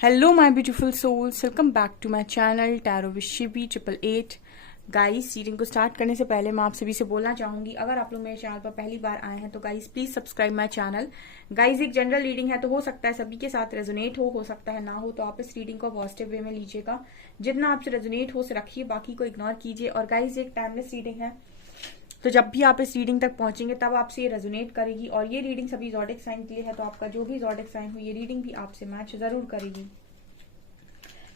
Hello, my beautiful souls. Welcome back to my channel Tarot with Shivi 888. Guys, reading को start करने से पहले मैं आप सभी से बोलना चाहूंगी, अगर आप लोग मेरे चैनल पर पहली बार आए हैं तो guys please subscribe my channel. Guys, एक जनरल रीडिंग है तो हो सकता है सभी के साथ रेजोनेट हो सकता है ना हो, तो आप इस रीडिंग को पॉजिटिव वे में लीजिएगा। जितना आपसे रेजोनेट हो से रखिए, बाकी को इग्नोर कीजिए। और गाइस, एक टाइमलेस रीडिंग है, तो जब भी आप इस रीडिंग तक पहुंचेंगे तब आपसे ये रेजोनेट करेगी। और ये रीडिंग सभी ज़ोडिक साइन के लिए है, तो आपका जो भी ज़ोडिक साइन हो ये रीडिंग भी आपसे मैच जरूर करेगी।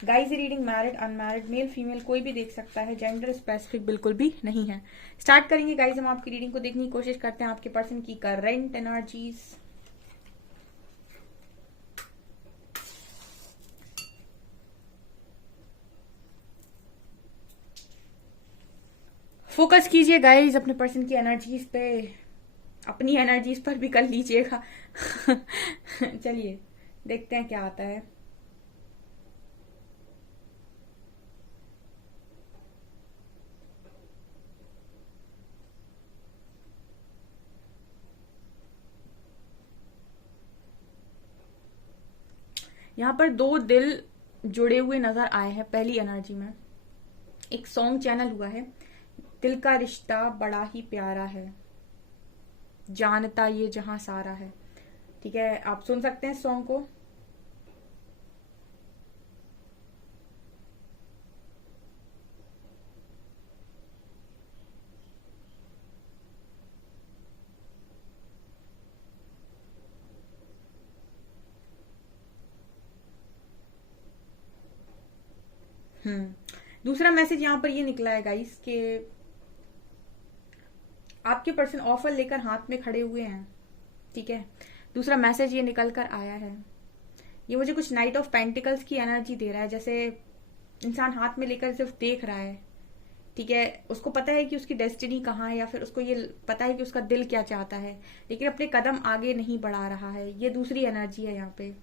गाइस, ये reading married unmarried male female कोई भी देख सकता है, जेंडर स्पेसिफिक बिल्कुल भी नहीं है। स्टार्ट करेंगे गाइस, हम आपकी रीडिंग को देखने की कोशिश करते हैं आपके पर्सन की करंट एनर्जीज। फोकस कीजिए गाइस अपने पर्सन की एनर्जीज पे, अपनी एनर्जीज पर भी कर लीजिएगा। चलिए देखते हैं क्या आता है। यहाँ पर दो दिल जुड़े हुए नजर आए हैं। पहली एनर्जी में एक सॉन्ग चैनल हुआ है, दिल का रिश्ता बड़ा ही प्यारा है, जानता ये जहां सारा है। ठीक है, आप सुन सकते हैं सॉन्ग को। दूसरा मैसेज यहाँ पर ये निकला है गाइस कि आपके पर्सन ऑफर लेकर हाथ में खड़े हुए हैं। ठीक है, दूसरा मैसेज ये निकल कर आया है, ये मुझे कुछ नाइट ऑफ पेंटिकल्स की एनर्जी दे रहा है। जैसे इंसान हाथ में लेकर सिर्फ देख रहा है। ठीक है, उसको पता है कि उसकी डेस्टिनी कहाँ है, या फिर उसको ये पता है कि उसका दिल क्या चाहता है, लेकिन अपने कदम आगे नहीं बढ़ा रहा है। ये दूसरी एनर्जी है यहाँ पे।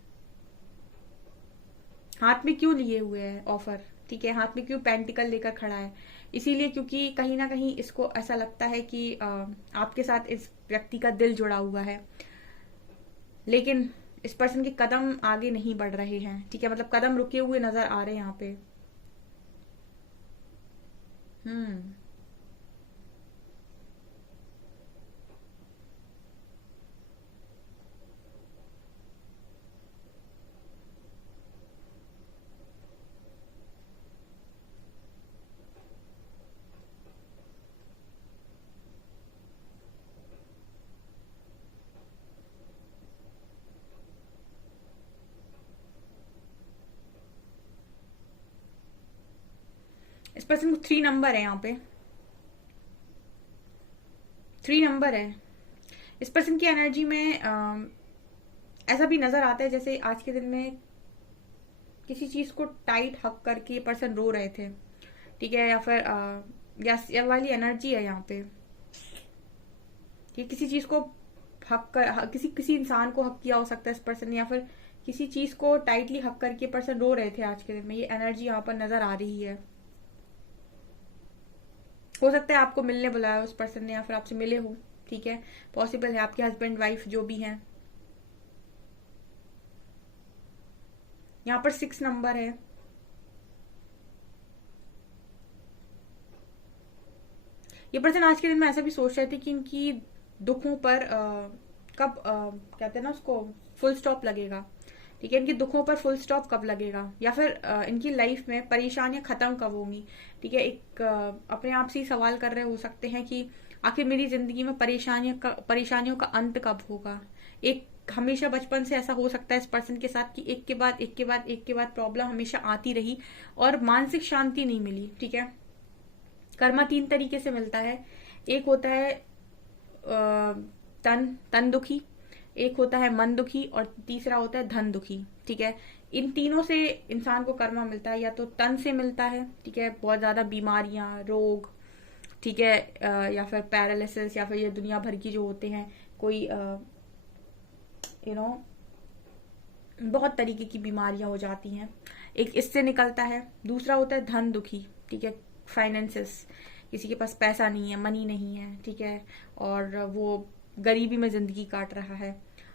हाथ में क्यों लिए हुए है ऑफर? ठीक है, हाथ में क्यों पेंटिकल लेकर खड़ा है? इसीलिए क्योंकि कहीं ना कहीं इसको ऐसा लगता है कि आपके साथ इस व्यक्ति का दिल जुड़ा हुआ है, लेकिन इस पर्सन के कदम आगे नहीं बढ़ रहे हैं। ठीक है, मतलब कदम रुके हुए नजर आ रहे हैं यहाँ पे। हम्म इस पर्सन को 3 नंबर है यहाँ पे, 3 नंबर है। इस पर्सन की एनर्जी में ऐसा भी नजर आता है जैसे आज के दिन में किसी चीज को टाइट हक करके ये पर्सन रो रहे थे। ठीक है, या फिर या वाली एनर्जी है यहाँ पे कि किसी चीज को किसी किसी इंसान को हक किया हो सकता है इस पर्सन ने, या फिर किसी चीज को टाइटली हक करके पर्सन रो रहे थे आज के दिन में। ये एनर्जी यहाँ पर नजर आ रही है। हो सकता है आपको मिलने बुलाया उस पर्सन ने, या फिर आपसे मिले हो। ठीक है, पॉसिबल है आपके हस्बैंड वाइफ जो भी हैं। यहाँ पर 6 नंबर है। ये पर्सन आज के दिन में ऐसा भी सोच रहे थे कि इनकी दुखों पर कब कहते हैं ना उसको, फुल स्टॉप लगेगा। ठीक है, इनके दुखों पर फुल स्टॉप कब लगेगा, या फिर इनकी लाइफ में परेशानियां खत्म कब होंगी। ठीक है, एक अपने आप से ही सवाल कर रहे हो सकते हैं कि आखिर मेरी जिंदगी में परेशानियों का अंत कब होगा। एक हमेशा बचपन से ऐसा हो सकता है इस पर्सन के साथ कि एक के बाद एक के बाद एक के बाद प्रॉब्लम हमेशा आती रही और मानसिक शांति नहीं मिली। ठीक है, कर्मा 3 तरीके से मिलता है। एक होता है तन दुखी, एक होता है मन दुखी, और तीसरा होता है धन दुखी। ठीक है, इन तीनों से इंसान को कर्मा मिलता है। या तो तन से मिलता है, ठीक है, बहुत ज्यादा बीमारियां, रोग, ठीक है, या फिर पैरालिसिस, या फिर ये दुनिया भर की जो होते हैं कोई यू नो बहुत तरीके की बीमारियां हो जाती हैं, एक इससे निकलता है। दूसरा होता है धन दुखी। ठीक है, फाइनेंसिस, किसी के पास पैसा नहीं है, मनी नहीं है। ठीक है, और वो गरीबी में जिंदगी काट रहा है।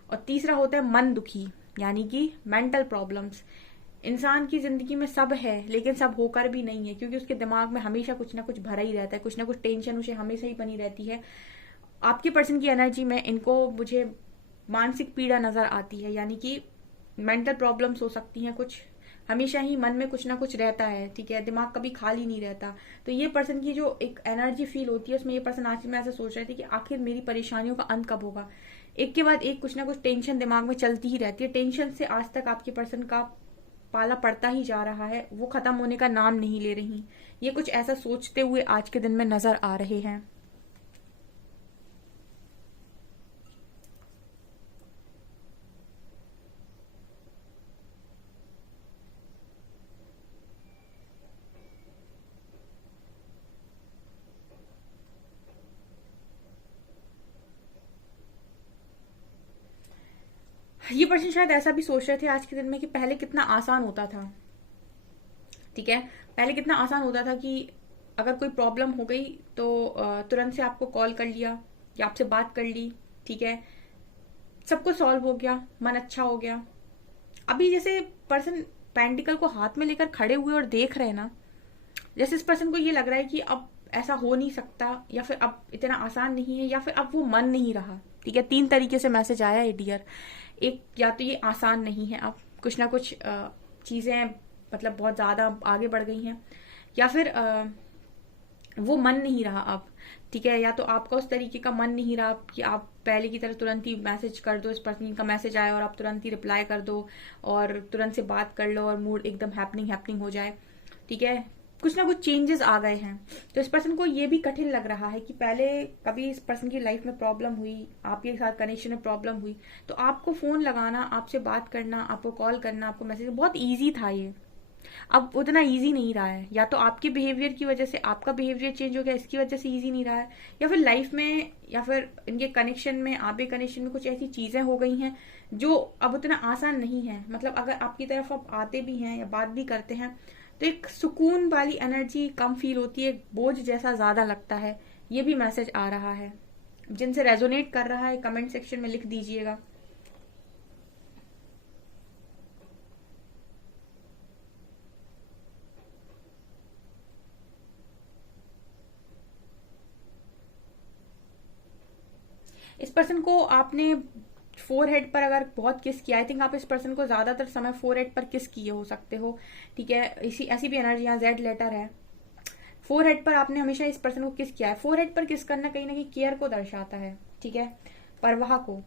और तीसरा होता है मन दुखी, यानी कि मेंटल प्रॉब्लम्स। इंसान की जिंदगी में सब है लेकिन सब होकर भी नहीं है, क्योंकि उसके दिमाग में हमेशा कुछ ना कुछ भरा ही रहता है, कुछ ना कुछ टेंशन उसे हमेशा ही बनी रहती है। आपके पर्सन की एनर्जी में इनको मुझे मानसिक पीड़ा नजर आती है, यानी कि मेंटल प्रॉब्लम्स हो सकती हैं कुछ, हमेशा ही मन में कुछ ना कुछ रहता है, ठीक है, दिमाग कभी खाली नहीं रहता। तो ये पर्सन की जो एक एनर्जी फील होती है उसमें ये पर्सन आखिर में ऐसा सोच रहे थे कि आखिर मेरी परेशानियों का अंत कब होगा। एक के बाद एक कुछ ना कुछ टेंशन दिमाग में चलती ही रहती है। टेंशन से आज तक आपके पर्सन का पाला पड़ता ही जा रहा है, वो खत्म होने का नाम नहीं ले रही। ये कुछ ऐसा सोचते हुए आज के दिन में नजर आ रहे हैं। ये पर्सन शायद ऐसा भी सोच रहे थे आज के दिन में कि पहले कितना आसान होता था, ठीक है, पहले कितना आसान होता था कि अगर कोई प्रॉब्लम हो गई तो तुरंत से आपको कॉल कर लिया या आपसे बात कर ली, ठीक है, सब कुछ सॉल्व हो गया, मन अच्छा हो गया। अभी जैसे पर्सन पेंटिकल को हाथ में लेकर खड़े हुए और देख रहे हैं ना, जैसे इस पर्सन को ये लग रहा है कि अब ऐसा हो नहीं सकता, या फिर अब इतना आसान नहीं है, या फिर अब वो मन नहीं रहा, ठीक है। 3 तरीके से मैसेज आया है डियर। एक, या तो ये आसान नहीं है, अब कुछ ना कुछ चीजें मतलब बहुत ज्यादा आगे बढ़ गई हैं, या फिर वो मन नहीं रहा अब, ठीक है, या तो आपका उस तरीके का मन नहीं रहा कि आप पहले की तरह तुरंत ही मैसेज कर दो, इस पर्सन का मैसेज आए और आप तुरंत ही रिप्लाई कर दो और तुरंत से बात कर लो और मूड एकदम हैपनिंग हैपनिंग हो जाए, ठीक है। कुछ ना कुछ चेंजेस आ गए हैं। तो इस पर्सन को ये भी कठिन लग रहा है कि पहले कभी इस पर्सन की लाइफ में प्रॉब्लम हुई, आपके साथ कनेक्शन में प्रॉब्लम हुई, तो आपको फोन लगाना, आपसे बात करना, आपको कॉल करना, आपको मैसेज, बहुत ईजी था ये। अब उतना इजी नहीं रहा है, या तो आपके बिहेवियर की वजह से आपका बिहेवियर चेंज हो गया, इसकी वजह से इजी नहीं रहा है, या फिर लाइफ में या फिर इनके कनेक्शन में, आपके कनेक्शन में कुछ ऐसी चीजें हो गई हैं जो अब उतना आसान नहीं है। मतलब अगर आपकी तरफ आप आते भी हैं या बात भी करते हैं तो एक सुकून वाली एनर्जी कम फील होती है, बोझ जैसा ज्यादा लगता है। ये भी मैसेज आ रहा है। जिनसे रेजोनेट कर रहा है कमेंट सेक्शन में लिख दीजिएगा। इस पर्सन को आपने फोर हेड पर अगर बहुत किस किया, आई थिंक आप इस पर्सन को ज्यादातर समय फोर हेड पर किस किए हो सकते हो, ठीक है। इसी ऐसी भी एनर्जी, यहाँ जेड लेटर है, फोर हेड पर आपने हमेशा इस पर्सन को किस किया है। फोर हेड पर किस करना कहीं ना कहीं केयर को दर्शाता है, ठीक है, परवाह को।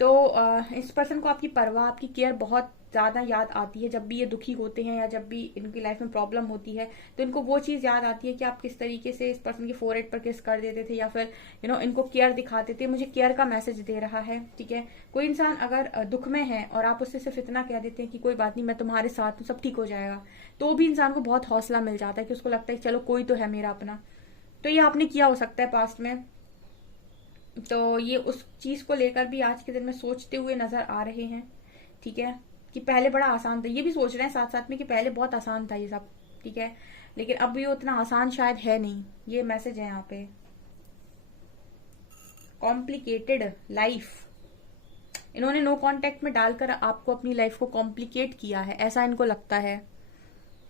तो इस पर्सन को आपकी परवाह, आपकी केयर बहुत ज्यादा याद आती है जब भी ये दुखी होते हैं या जब भी इनकी लाइफ में प्रॉब्लम होती है, तो इनको वो चीज याद आती है कि आप किस तरीके से इस पर्सन के फोरहेड पर किस कर देते थे, या फिर इनको केयर दिखाते थे। मुझे केयर का मैसेज दे रहा है, ठीक है। कोई इंसान अगर दुख में है और आप उससे सिर्फ इतना कह देते हैं कि कोई बात नहीं, मैं तुम्हारे साथ हूँ, सब ठीक हो जाएगा, तो भी इंसान को बहुत हौसला मिल जाता है कि उसको लगता है चलो कोई तो है मेरा अपना। तो ये आपने किया हो सकता है पास्ट में। तो ये उस चीज को लेकर भी आज के दिन में सोचते हुए नजर आ रहे हैं, ठीक है, कि पहले बड़ा आसान था। ये भी सोच रहे हैं साथ साथ में कि पहले बहुत आसान था ये सब, ठीक है, लेकिन अब ये उतना आसान शायद है नहीं। ये मैसेज है यहाँ पे, कॉम्प्लिकेटेड लाइफ। इन्होंने नो कांटेक्ट में डालकर आपको अपनी लाइफ को कॉम्प्लिकेट किया है, ऐसा इनको लगता है,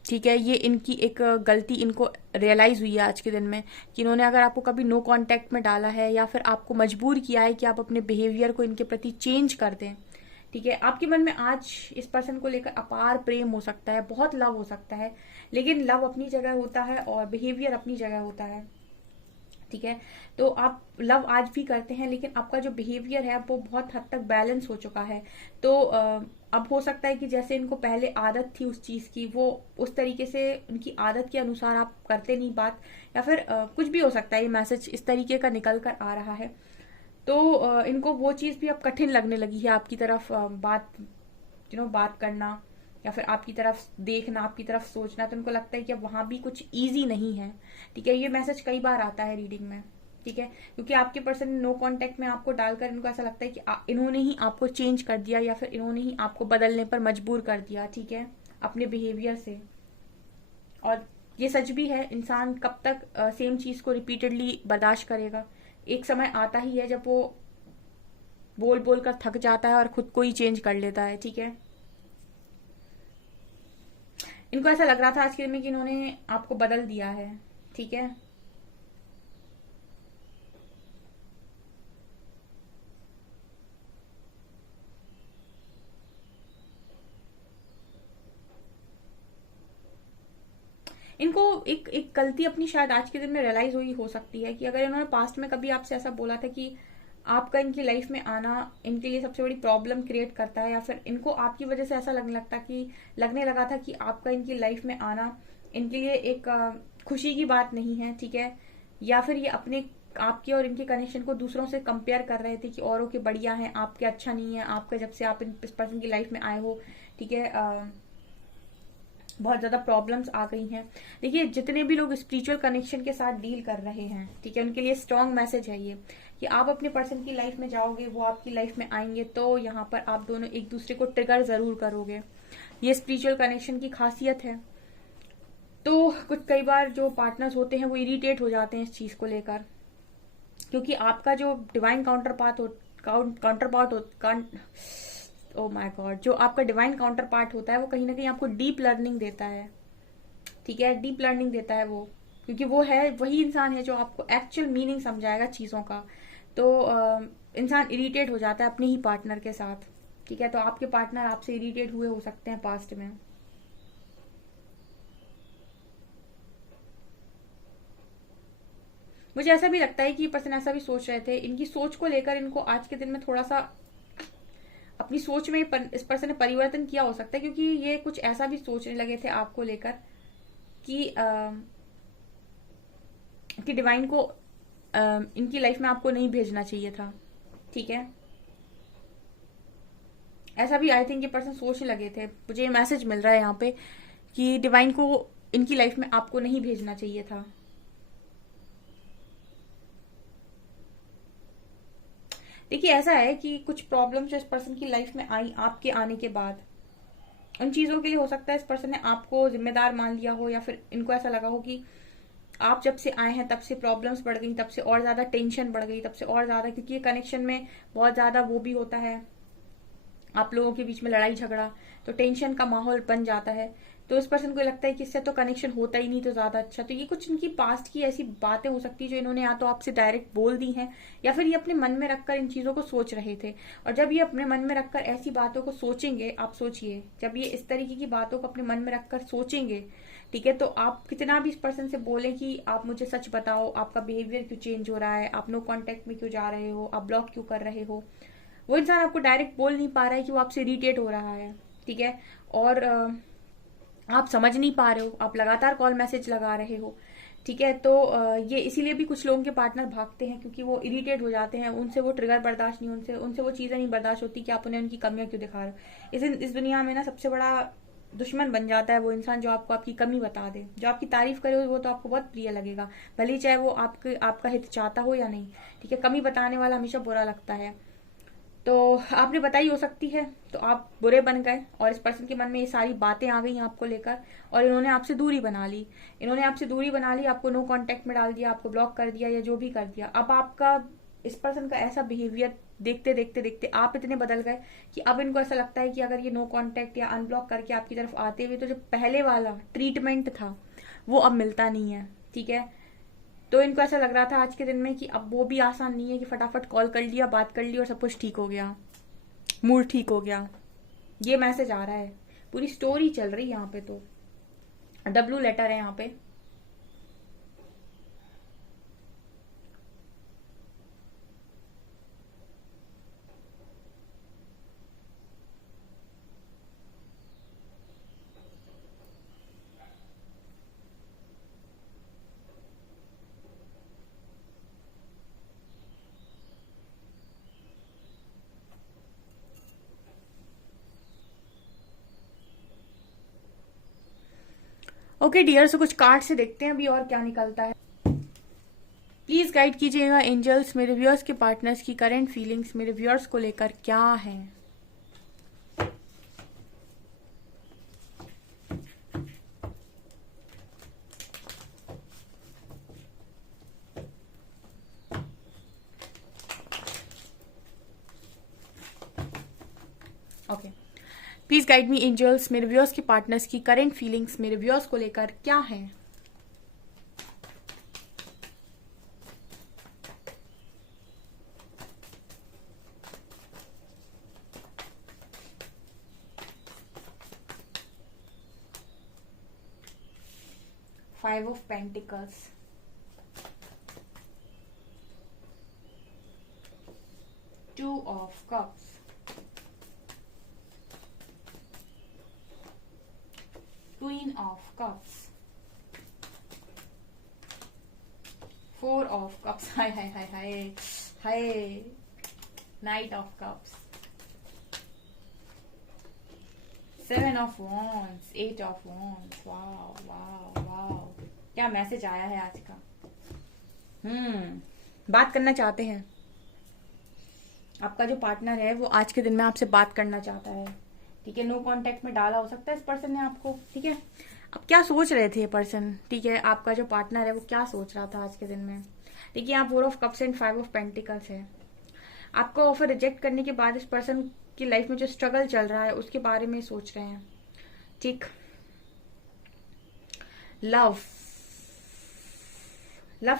ठीक है। ये इनकी एक गलती इनको रियलाइज हुई है आज के दिन में कि इन्होंने अगर आपको कभी नो कांटेक्ट में डाला है या फिर आपको मजबूर किया है कि आप अपने बिहेवियर को इनके प्रति चेंज कर दें, ठीक है। आपके मन में आज इस पर्सन को लेकर अपार प्रेम हो सकता है, बहुत लव हो सकता है, लेकिन लव अपनी जगह होता है और बिहेवियर अपनी जगह होता है, ठीक है। तो आप लव आज भी करते हैं, लेकिन आपका जो बिहेवियर है वो बहुत हद तक बैलेंस हो चुका है। तो अब हो सकता है कि जैसे इनको पहले आदत थी उस चीज की, वो उस तरीके से उनकी आदत के अनुसार आप करते नहीं बात, या फिर कुछ भी हो सकता है। ये मैसेज इस तरीके का निकल कर आ रहा है। तो इनको वो चीज भी अब कठिन लगने लगी है, आपकी तरफ बात करना या फिर आपकी तरफ देखना, आपकी तरफ सोचना। तो इनको लगता है कि अब वहां भी कुछ इजी नहीं है, ठीक है। ये मैसेज कई बार आता है रीडिंग में, ठीक है, क्योंकि आपके पर्सन नो कांटेक्ट में आपको डालकर इनको ऐसा लगता है कि इन्होंने ही आपको चेंज कर दिया या फिर इन्होंने ही आपको बदलने पर मजबूर कर दिया, ठीक है, अपने बिहेवियर से। और ये सच भी है, इंसान कब तक सेम चीज को रिपीटेडली बर्दाश्त करेगा। एक समय आता ही है जब वो बोल बोल कर थक जाता है और खुद को ही चेंज कर लेता है, ठीक है। इनको ऐसा लग रहा था आज के दिन में कि इन्होंने आपको बदल दिया है, ठीक है। इनको एक एक गलती अपनी शायद आज के दिन में रियलाइज हुई हो सकती है कि अगर इन्होंने पास्ट में कभी आपसे ऐसा बोला था कि आपका इनकी लाइफ में आना इनके लिए सबसे बड़ी प्रॉब्लम क्रिएट करता है, या फिर इनको आपकी वजह से ऐसा लगने लगा था कि आपका इनकी लाइफ में आना इनके लिए एक खुशी की बात नहीं है, ठीक है। या फिर ये अपने आपके और इनके कनेक्शन को दूसरों से कंपेयर कर रहे थे कि औरों के बढ़िया हैं, आपके अच्छा नहीं है, आपका जब से आप इस पर्सन की लाइफ में आए हो, ठीक है, बहुत ज्यादा प्रॉब्लम्स आ गई हैं। देखिए जितने भी लोग स्पिरिचुअल कनेक्शन के साथ डील कर रहे हैं, ठीक है, उनके लिए स्ट्रॉन्ग मैसेज है ये कि आप अपने पर्सन की लाइफ में जाओगे, वो आपकी लाइफ में आएंगे, तो यहाँ पर आप दोनों एक दूसरे को ट्रिगर जरूर करोगे। ये स्पिरिचुअल कनेक्शन की खासियत है। तो कुछ कई बार जो पार्टनर्स होते हैं वो इरिटेट हो जाते हैं इस चीज को लेकर, क्योंकि आपका जो divine counter part oh my God, जो आपका डिवाइन काउंटर पार्ट होता है वो कहीं ना कहीं आपको डीप लर्निंग देता है, ठीक है, डीप लर्निंग देता है वो, क्योंकि वो है वही इंसान है जो आपको एक्चुअल मीनिंग समझाएगा चीजों का। तो इंसान इरिटेट हो जाता है अपने ही पार्टनर के साथ, ठीक है। तो आपके पार्टनर आपसे इरिटेट हुए हो सकते हैं पास्ट में। मुझे ऐसा भी लगता है कि पर्सन ऐसा भी सोच रहे थे, इनकी सोच को लेकर इनको आज के दिन में थोड़ा सा अपनी सोच में इस पर्सन ने परिवर्तन किया हो सकता है, क्योंकि ये कुछ ऐसा भी सोचने लगे थे आपको लेकर कि डिवाइन को इनकी लाइफ में आपको नहीं भेजना चाहिए था, ठीक है। ऐसा भी आई थिंक ये पर्सन सोचने लगे थे। मुझे ये मैसेज मिल रहा है यहाँ पे कि डिवाइन को इनकी लाइफ में आपको नहीं भेजना चाहिए था। देखिए ऐसा है कि कुछ प्रॉब्लम्स इस पर्सन की लाइफ में आई आपके आने के बाद, उन चीजों के लिए हो सकता है इस पर्सन ने आपको जिम्मेदार मान लिया हो, या फिर इनको ऐसा लगा हो कि आप जब से आए हैं तब से प्रॉब्लम्स बढ़ गई, तब से और ज्यादा टेंशन बढ़ गई, तब से और ज्यादा, क्योंकि ये कनेक्शन में बहुत ज्यादा वो भी होता है, आप लोगों के बीच में लड़ाई झगड़ा, तो टेंशन का माहौल बन जाता है। तो इस पर्सन को लगता है कि इससे तो कनेक्शन होता ही नहीं तो ज्यादा अच्छा। तो ये कुछ इनकी पास्ट की ऐसी बातें हो सकती है जो इन्होंने या तो आपसे डायरेक्ट बोल दी हैं, या फिर ये अपने मन में रखकर इन चीजों को सोच रहे थे। और जब ये अपने मन में रखकर ऐसी बातों को सोचेंगे, आप सोचिए जब ये इस तरीके की बातों को अपने मन में रखकर सोचेंगे, ठीक है, तो आप कितना भी इस पर्सन से बोले कि आप मुझे सच बताओ, आपका बिहेवियर क्यों चेंज हो रहा है, आप नो कॉन्टेक्ट में क्यों जा रहे हो, आप ब्लॉक क्यों कर रहे हो, वो इंसान आपको डायरेक्ट बोल नहीं पा रहा है कि वो आपसे इरिटेट हो रहा है, ठीक है। और आप समझ नहीं पा रहे हो, आप लगातार कॉल मैसेज लगा रहे हो, ठीक है। तो ये इसीलिए भी कुछ लोगों के पार्टनर भागते हैं, क्योंकि वो इरिटेट हो जाते हैं, उनसे वो ट्रिगर बर्दाश्त नहीं, उनसे उनसे वो चीजें नहीं बर्दाश्त होती कि आप उन्हें उनकी कमियां क्यों दिखा रहे हो। इस दुनिया में ना सबसे बड़ा दुश्मन बन जाता है वो इंसान जो आपको आपकी कमी बता दे। जो आपकी तारीफ करे वो तो आपको बहुत प्रिय लगेगा, भले ही चाहे वो आपका हित चाहता हो या नहीं, ठीक है। कमी बताने वाला हमेशा बुरा लगता है। तो आपने बताई हो सकती है, तो आप बुरे बन गए और इस पर्सन के मन में ये सारी बातें आ गई आपको लेकर, और इन्होंने आपसे दूरी बना ली। आपको नो कांटेक्ट में डाल दिया, आपको ब्लॉक कर दिया, या जो भी कर दिया। अब आपका इस पर्सन का ऐसा बिहेवियर देखते देखते देखते आप इतने बदल गए कि अब इनको ऐसा लगता है कि अगर ये नो कांटेक्ट या अनब्लॉक करके आपकी तरफ आते हुए, तो जो पहले वाला ट्रीटमेंट था वो अब मिलता नहीं है, ठीक है। तो इनको ऐसा लग रहा था आज के दिन में कि अब वो भी आसान नहीं है कि फटाफट कॉल कर लिया, बात कर ली और सब कुछ ठीक हो गया, मूड ठीक हो गया। ये मैसेज आ रहा है, पूरी स्टोरी चल रही है यहाँ पे। तो डब्ल्यू लेटर है यहाँ पे। ओके डियर, से कुछ कार्ड से देखते हैं अभी और क्या निकलता है। प्लीज गाइड कीजिएगा एंजल्स, मेरे व्यूअर्स के पार्टनर्स की करंट फीलिंग्स मेरे व्यूअर्स को लेकर क्या है। Okay please guide me angels, मेरे व्यूअर्स की पार्टनर्स की करंट फीलिंग्स मेरे व्यूअर्स को लेकर क्या है। Five of Pentacles, Two of Cups, Queen of Cups, Four of Cups, hi, Knight of Cups, Seven of Wands, Eight of Wands, wow, क्या message आया है आज का। बात करना चाहते हैं, आपका जो पार्टनर है वो आज के दिन में आपसे बात करना चाहता है, ठीक है। नो कांटेक्ट में डाला हो सकता है इस पर्सन ने आपको, ठीक है। अब क्या सोच रहे थे ये पर्सन, ठीक है, आपका जो पार्टनर है वो क्या सोच रहा था आज के दिन में। देखिए, आप 4 of cups and 5 of pentacles है। आपका ऑफर रिजेक्ट करने के बाद इस पर्सन की लाइफ में जो स्ट्रगल चल रहा है उसके बारे में सोच रहे हैं, ठीक। लव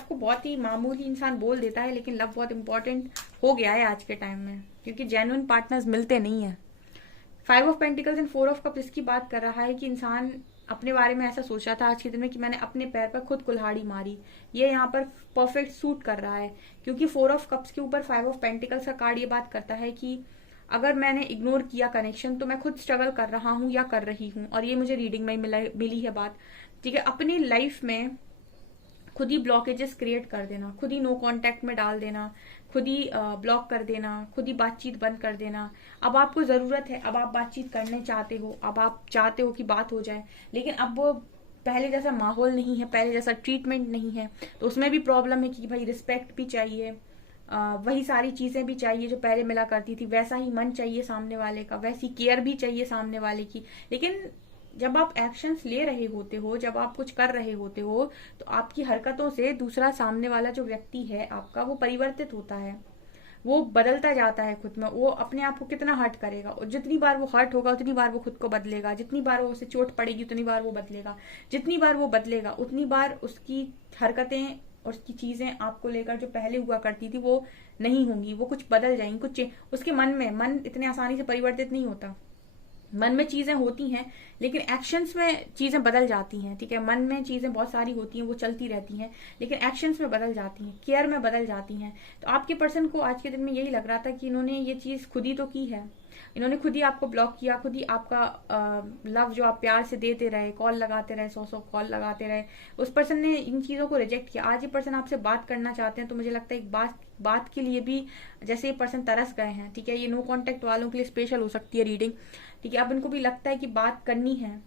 को बहुत ही मामूली इंसान बोल देता है, लेकिन लव बहुत इंपॉर्टेंट हो गया है आज के टाइम में, क्योंकि जेन्युइन पार्टनर्स मिलते नहीं है। 5 of pentacles and 4 of cups इसकी बात कर रहा है कि इंसान अपने बारे में ऐसा सोच रहा था आज के दिन में कि मैंने अपने पैर पर खुद कुल्हाड़ी मारी। ये यहाँ पर परफेक्ट सूट कर रहा है, क्योंकि 4 ऑफ कप्स के ऊपर 5 ऑफ पेंटिकल्स का कार्ड ये बात करता है कि अगर मैंने इग्नोर किया कनेक्शन तो मैं खुद स्ट्रगल कर रहा हूँ या कर रही हूँ, और ये मुझे रीडिंग में मिली है बात, ठीक है। अपनी लाइफ में खुद ही ब्लॉकेजेस क्रिएट कर देना, खुद ही नो कांटेक्ट में डाल देना, खुद ही ब्लॉक कर देना, खुद ही बातचीत बंद कर देना। अब आपको जरूरत है, अब आप बातचीत करने चाहते हो, अब आप चाहते हो कि बात हो जाए, लेकिन अब वो पहले जैसा माहौल नहीं है, पहले जैसा ट्रीटमेंट नहीं है, तो उसमें भी प्रॉब्लम है कि भाई रिस्पेक्ट भी चाहिए, वही सारी चीजें भी चाहिए जो पहले मिला करती थी, वैसा ही मन चाहिए सामने वाले का, वैसी केयर भी चाहिए सामने वाले की। लेकिन जब आप एक्शंस ले रहे होते हो, जब आप कुछ कर रहे होते हो, तो आपकी हरकतों से दूसरा सामने वाला जो व्यक्ति है आपका, वो परिवर्तित होता है, वो बदलता जाता है खुद में। वो अपने आप को कितना हर्ट करेगा, और जितनी बार वो हर्ट होगा उतनी बार वो खुद को बदलेगा, जितनी बार वो उसे चोट पड़ेगी उतनी बार वो बदलेगा, जितनी बार वो बदलेगा उतनी बार उसकी हरकतें और उसकी चीजें आपको लेकर जो पहले हुआ करती थी वो नहीं होंगी, वो कुछ बदल जाएंगी, कुछ उसके मन इतने आसानी से परिवर्तित नहीं होता। मन में चीजें होती हैं लेकिन एक्शंस में चीजें बदल जाती हैं, ठीक है। मन में चीजें बहुत सारी होती हैं, वो चलती रहती हैं, लेकिन एक्शंस में बदल जाती हैं, केयर में बदल जाती हैं। तो आपके पर्सन को आज के दिन में यही लग रहा था कि इन्होंने ये चीज खुद ही तो की है, इन्होंने खुद ही आपको ब्लॉक किया, खुद ही आपका लव जो आप प्यार से देते रहे, कॉल लगाते रहे, 100 कॉल लगाते रहे, उस पर्सन ने इन चीजों को रिजेक्ट किया। आज ये पर्सन आपसे बात करना चाहते हैं, तो मुझे लगता है एक बात के लिए भी जैसे ये पर्सन तरस गए हैं, ठीक है। ये नो कांटेक्ट वालों के लिए स्पेशल हो सकती है रीडिंग, ठीक है। अब इनको भी लगता है कि बात करनी है,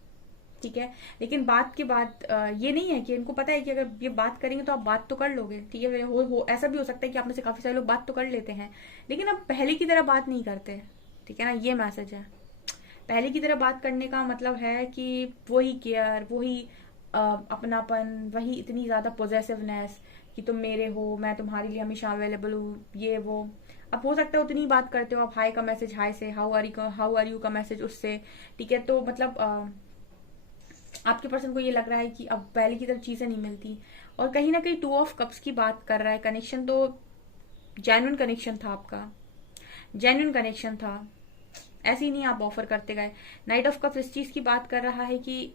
ठीक है, लेकिन बात के बाद ये नहीं है कि इनको पता है कि अगर ये बात करेंगे तो आप बात तो कर लोगे, ठीक है। ऐसा भी हो सकता है कि आप में से काफी सारे लोग बात तो कर लेते हैं, लेकिन अब पहले की तरह बात नहीं करते, ठीक है ना। ये मैसेज है, पहले की तरह बात करने का मतलब है कि वही केयर, वही अपनापन, वही इतनी ज्यादा पोजेसिवनेस कि तुम मेरे हो, मैं तुम्हारे लिए हमेशा अवेलेबल हूँ, ये वो। अब हो सकता है उतनी बात करते हो आप, हाई का मैसेज हाई से, हाउ आर यू का मैसेज उससे, ठीक है। तो मतलब आपके पर्सन को ये लग रहा है कि अब पहले की तरह चीजें नहीं मिलती, और कहीं ना कहीं 2 ऑफ कप्स की बात कर रहा है। कनेक्शन तो जेन्युइन कनेक्शन था आपका, जेन्युइन कनेक्शन था, ऐसे ही नहीं आप ऑफर करते गए। नाइट ऑफ कप्स इस चीज की बात कर रहा है कि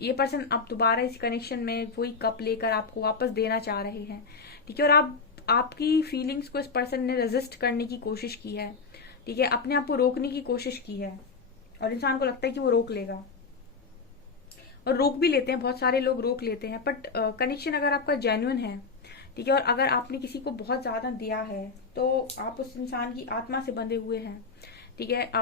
ये पर्सन अब दोबारा इस कनेक्शन में वही कप लेकर आपको वापस देना चाह रहे हैं, ठीक है। और आपकी फीलिंग्स को इस पर्सन ने रेजिस्ट करने की कोशिश की है, ठीक है, अपने आप को रोकने की कोशिश की है, और इंसान को लगता है कि वो रोक लेगा, और रोक भी लेते हैं, बहुत सारे लोग रोक लेते हैं। बट कनेक्शन अगर आपका जेन्युइन है, ठीक है, और अगर आपने किसी को बहुत ज्यादा दिया है तो आप उस इंसान की आत्मा से बंधे हुए हैं, ठीक है।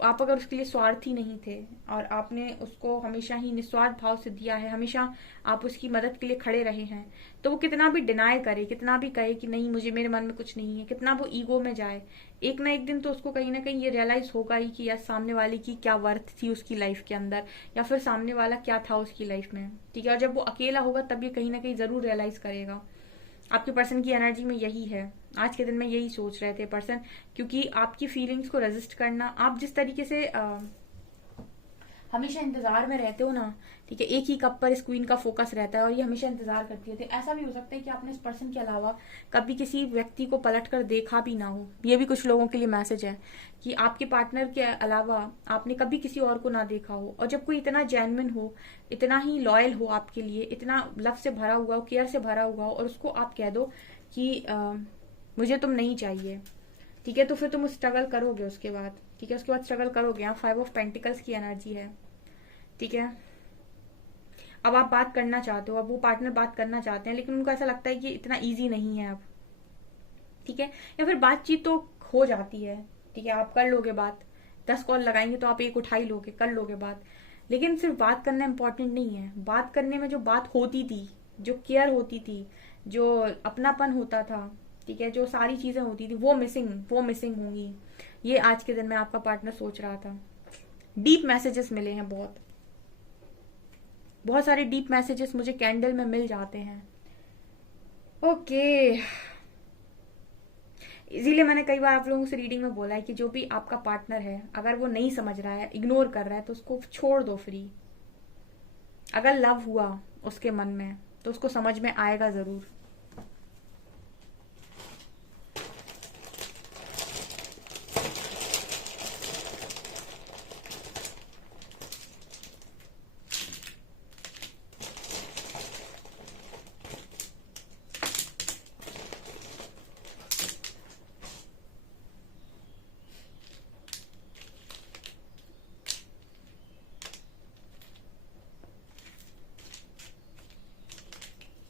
आप अगर उसके लिए स्वार्थी नहीं थे और आपने उसको हमेशा ही निस्वार्थ भाव से दिया है, हमेशा आप उसकी मदद के लिए खड़े रहे हैं, तो वो कितना भी डिनाई करे, कितना भी कहे कि नहीं मुझे, मेरे मन में कुछ नहीं है, कितना वो ईगो में जाए, एक ना एक दिन तो उसको कहीं ना कहीं ये रियलाइज होगा ही कि यार सामने वाले की क्या वर्थ थी उसकी लाइफ के अंदर, या फिर सामने वाला क्या था उसकी लाइफ में, ठीक है। और जब वो अकेला होगा तब ये कहीं ना कहीं जरूर रियलाइज करेगा। आपके पर्सन की एनर्जी में यही है, आज के दिन में यही सोच रहे थे पर्सन, क्योंकि आपकी फीलिंग्स को रेजिस्ट करना, आप जिस तरीके से हमेशा इंतजार में रहते हो ना, ठीक है, एक ही कप पर इस क्वीन का फोकस रहता है और ये हमेशा इंतजार करती है। तो ऐसा भी हो सकता है कि आपने इस पर्सन के अलावा कभी किसी व्यक्ति को पलट कर देखा भी ना हो। ये भी कुछ लोगों के लिए मैसेज है कि आपके पार्टनर के अलावा आपने कभी किसी और को ना देखा हो। और जब कोई इतना जेन्युइन हो, इतना ही लॉयल हो आपके लिए, इतना लव से भरा हुआ हो, केयर से भरा हुआ हो, और उसको आप कह दो कि मुझे तुम नहीं चाहिए, ठीक है, तो फिर तुम स्ट्रगल करोगे उसके बाद, ठीक है, उसके बाद स्ट्रगल करोगे। यहाँ 5 ऑफ पेंटिकल्स की एनर्जी है, ठीक है। अब आप बात करना चाहते हो, अब वो पार्टनर बात करना चाहते हैं, लेकिन उनको ऐसा लगता है कि इतना इजी नहीं है अब, ठीक है। या फिर बातचीत तो हो जाती है, ठीक है, आप कर लोगे बात, 10 कॉल लगाएंगे तो आप एक उठा ही लोगे, कर लोगे बात। लेकिन सिर्फ बात करना इंपॉर्टेंट नहीं है, बात करने में जो बात होती थी, जो केयर होती थी, जो अपनापन होता था, ठीक है, जो सारी चीजें होती थी, वो मिसिंग होंगी। ये आज के दिन में आपका पार्टनर सोच रहा था। डीप मैसेजेस मिले हैं, बहुत सारे डीप मैसेजेस मुझे कैंडल में मिल जाते हैं। ओके, इसीलिए मैंने कई बार आप लोगों से रीडिंग में बोला है कि जो भी आपका पार्टनर है, अगर वो नहीं समझ रहा है, इग्नोर कर रहा है, तो उसको छोड़ दो फ्री। अगर लव हुआ उसके मन में तो उसको समझ में आएगा जरूर।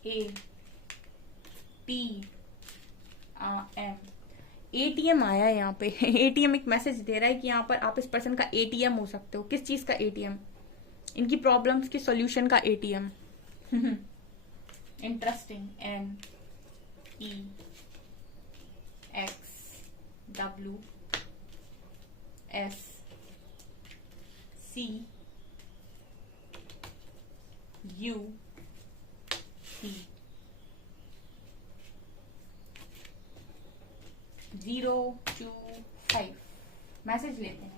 ATM, एटीएम आया है यहाँ पे। एटीएम एक मैसेज दे रहा है कि यहाँ पर आप इस पर्सन का एटीएम हो सकते हो। किस चीज का एटीएम? इनकी प्रॉब्लम्स के सॉल्यूशन का एटीएम। इंटरेस्टिंग। NEXWSCUT 025 मैसेज लेते हैं।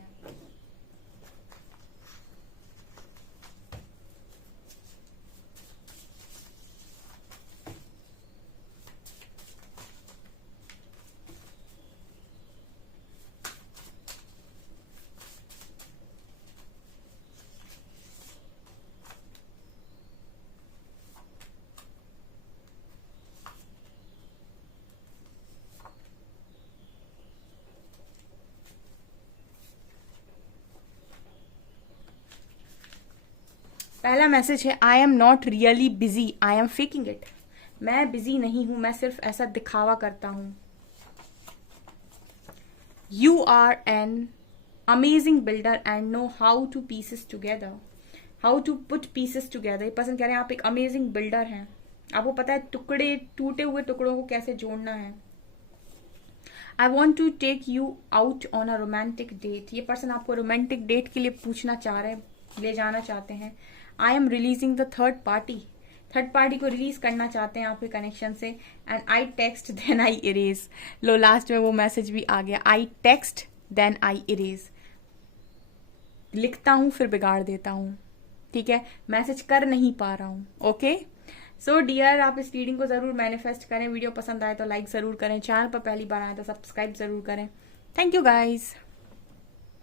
पहला मैसेज है, I am not really busy, I am faking it. मैं बिजी नहीं हूं, मैं सिर्फ ऐसा दिखावा करता हूं। You are an amazing builder and know how to pieces together, how to put pieces together. ये पर्सन कह रहे हैं आप एक अमेजिंग बिल्डर हैं, आपको पता है टुकड़े, टूटे हुए टुकड़ों को कैसे जोड़ना है। I want to take you out on a romantic date. ये पर्सन आपको रोमांटिक डेट के लिए पूछना चाह रहे हैं, ले जाना चाहते हैं। I am releasing the third party को रिलीज करना चाहते हैं आपके कनेक्शन से। And I text then I erase. लो, लास्ट में वो मैसेज भी आ गया, I text then I erase. लिखता हूं फिर बिगाड़ देता हूं, ठीक है, मैसेज कर नहीं पा रहा हूं। ओके, सो डियर, आप इस रीडिंग को जरूर मैनिफेस्ट करें। वीडियो पसंद आए तो लाइक जरूर करें, चैनल पर पहली बार आए तो सब्सक्राइब जरूर करें। Thank you guys.